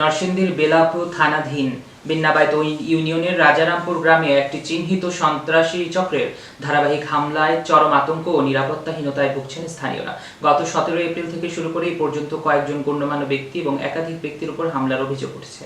নরসিংদীর বেলাপুর থানাধীন বিন্নাবাইত ইউনিয়নের রাজারামপুর গ্রামে একটি চিহ্নিত সন্ত্রাসী চক্রের ধারাবাহিক হামলায় চরম আতঙ্ক ও নিরাপত্তাহীনতায় ভুগছেন স্থানীয়রা। গত 17 এপ্রিল থেকে শুরু করে এই পর্যন্ত কয়েকজন গণ্যমান্য ব্যক্তি এবং একাধিক ব্যক্তির উপর হামলার অভিযোগ উঠেছে।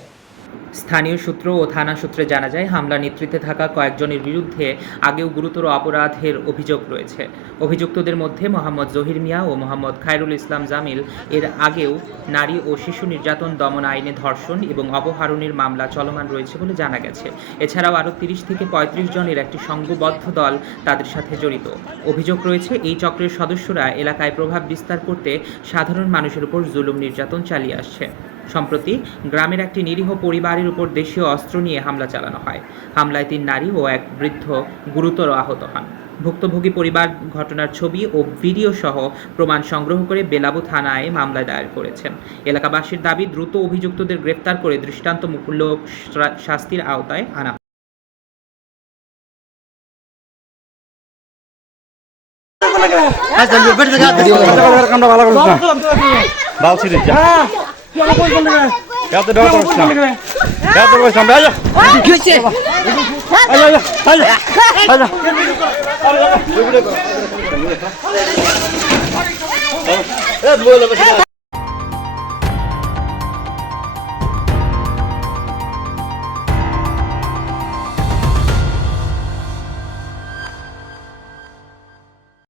স্থানীয় সূত্র ও থানা সূত্রে জানা যায়, হামলা নেতৃত্বে থাকা কয়েকজনের বিরুদ্ধে আগেও গুরুতর অপরাধের অভিযোগ রয়েছে। অভিযুক্তদের মধ্যে মোহাম্মদ জহির মিয়া ও মোহাম্মদ খায়রুল ইসলাম জামিল এর আগেও নারী ও শিশু নির্যাতন দমন আইনে ধর্ষণ এবং অপহরণের মামলা চলমান রয়েছে বলে জানা গেছে। এছাড়াও আরও 30 থেকে 35 জনের একটি সংঘবদ্ধ দল তাদের সাথে জড়িত। অভিযোগ রয়েছে, এই চক্রের সদস্যরা এলাকায় প্রভাব বিস্তার করতে সাধারণ মানুষের উপর জুলুম নির্যাতন চালিয়ে আসছে। সম্প্রতি গ্রামের একটি নিরীহ পরিবারের উপর দেশীয় অস্ত্র নিয়ে হামলা চালানো হয়। হামলায় 3 নারী ও এক বৃদ্ধ গুরুতর আহত হন। ভুক্তভোগী পরিবার ঘটনার ছবি ও ভিডিও সহ প্রমাণ সংগ্রহ করে বেলাবু থানায় মামলা দায়ের করেছেন। এলাকাবাসীর দাবি, দ্রুত অভিযুক্তদের গ্রেফতার করে দৃষ্টান্তমূলক শাস্তির আওতায় আনা।